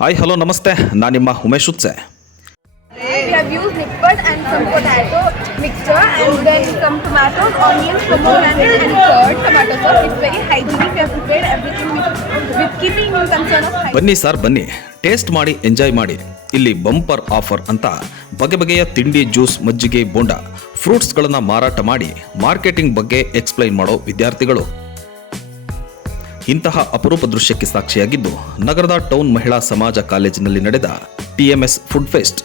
Hi hello ನಮಸ್ತೆ. ನಾನು ನಿಮ್ಮ ಉಮೇಶ್ ಉತ್ಸೆ. ಬನ್ನಿ ಸರ್ ಬನ್ನಿ. ಟೇಸ್ಟ್ ಮಾಡಿ ಎಂಜಾಯ್ ಮಾಡಿ. ಇಲ್ಲಿ ಬಂಪರ್ ಆಫರ್ ಅಂತ ಬಗೆ ಬಗೆಯ ತಿಂಡಿ ಜ್ಯೂಸ್ ಮಜ್ಜಿಗೆ ಬೋಂಡ ಫ್ರೂಟ್ಸ್ಗಳನ್ನು ಮಾರಾಟ ಮಾಡಿ ಮಾರ್ಕೆಟಿಂಗ್ ಬಗ್ಗೆ ಎಕ್ಸ್ಪ್ಲೈನ್ ಮಾಡೋ ವಿದ್ಯಾರ್ಥಿಗಳು. ಇಂತಹ ಅಪರೂಪ ದೃಶ್ಯಕ್ಕೆ ಸಾಕ್ಷಿಯಾಗಿದ್ದು, ನಗರದ ಟೌನ್ ಮಹಿಳಾ ಸಮಾಜ ಕಾಲೇಜಿನಲ್ಲಿ ನಡೆದ ಪಿಎಂಎಸ್ ಫುಡ್ ಫೆಸ್ಟ್.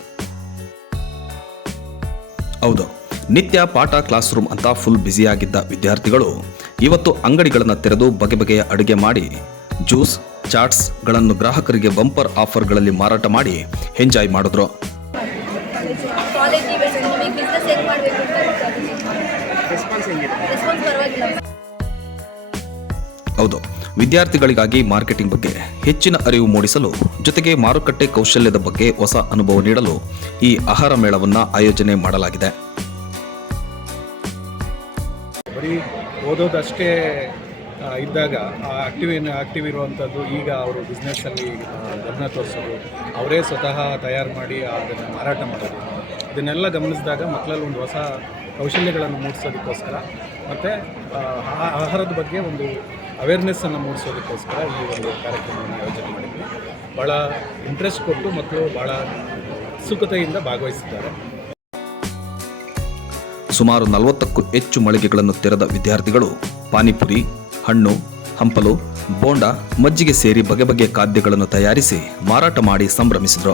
ಹೌದು, ನಿತ್ಯ ಪಾಠ ಕ್ಲಾಸ್ ರೂಮ್ ಅಂತ ಫುಲ್ ಬ್ಯುಸಿಯಾಗಿದ್ದ ವಿದ್ಯಾರ್ಥಿಗಳು ಇವತ್ತು ಅಂಗಡಿಗಳನ್ನು ತೆರೆದು ಬಗೆ ಬಗೆಯ ಅಡುಗೆ ಮಾಡಿ, ಜ್ಯೂಸ್ ಚಾಟ್ಸ್ಗಳನ್ನು ಗ್ರಾಹಕರಿಗೆ ಬಂಪರ್ ಆಫರ್ಗಳಲ್ಲಿ ಮಾರಾಟ ಮಾಡಿ ಎಂಜಾಯ್ ಮಾಡಿದ್ರು. ಹೌದು. ವಿದ್ಯಾರ್ಥಿಗಳಿಗಾಗಿ ಮಾರ್ಕೆಟಿಂಗ್ ಬಗ್ಗೆ ಹೆಚ್ಚಿನ ಅರಿವು ಮೂಡಿಸಲು ಜೊತೆಗೆ ಮಾರುಕಟ್ಟೆ ಕೌಶಲ್ಯದ ಬಗ್ಗೆ ಹೊಸ ಅನುಭವ ನೀಡಲು ಈ ಆಹಾರ ಮೇಳವನ್ನು ಆಯೋಜನೆ ಮಾಡಲಾಗಿದೆ. ಬರೀ ಓದೋದಷ್ಟೇ ಇದ್ದಾಗ ಆಕ್ಟಿವ್ ಆಕ್ಟಿವ್ ಇರುವಂಥದ್ದು ಈಗ ಅವರು ಬಿಸ್ನೆಸ್ಸಲ್ಲಿ ಗಮನ ತೋರಿಸೋದು, ಅವರೇ ಸ್ವತಃ ತಯಾರು ಮಾಡಿ ಅದನ್ನು ಮಾರಾಟ ಮಾಡೋದು. ಇದನ್ನೆಲ್ಲ ಗಮನಿಸಿದಾಗ ಮಕ್ಕಳಲ್ಲಿ ಒಂದು ಹೊಸ ಕೌಶಲ್ಯಗಳನ್ನು ಮೂಡಿಸೋದಕ್ಕೋಸ್ಕರ ಮತ್ತು ಆಹಾರದ ಬಗ್ಗೆ ಒಂದು ಅವೇರ್ನೆಸ್ಸನ್ನು ಮೂಡಿಸೋದಕ್ಕೋಸ್ಕರ ಈ ಒಂದು ಕಾರ್ಯಕ್ರಮವನ್ನು ಆಯೋಜನೆ ಮಾಡಿದ್ವಿ. ಭಾಳ ಇಂಟ್ರೆಸ್ಟ್ ಕೊಟ್ಟು ಮತ್ತು ಭಾಳ ಉತ್ಸುಕತೆಯಿಂದ ಭಾಗವಹಿಸಿದ್ದಾರೆ. ಸುಮಾರು ನಲವತ್ತಕ್ಕೂ ಹೆಚ್ಚು ಮಳಿಗೆಗಳನ್ನು ತೆರೆದ ವಿದ್ಯಾರ್ಥಿಗಳು ಪಾನಿಪುರಿ, ಹಣ್ಣು, ಹಂಪಲು, ಬೋಂಡ, ಮಜ್ಜಿಗೆ ಸೇರಿ ಬಗೆ ಬಗೆಯ ಖಾದ್ಯಗಳನ್ನು ತಯಾರಿಸಿ ಮಾರಾಟ ಮಾಡಿ ಸಂಭ್ರಮಿಸಿದರು.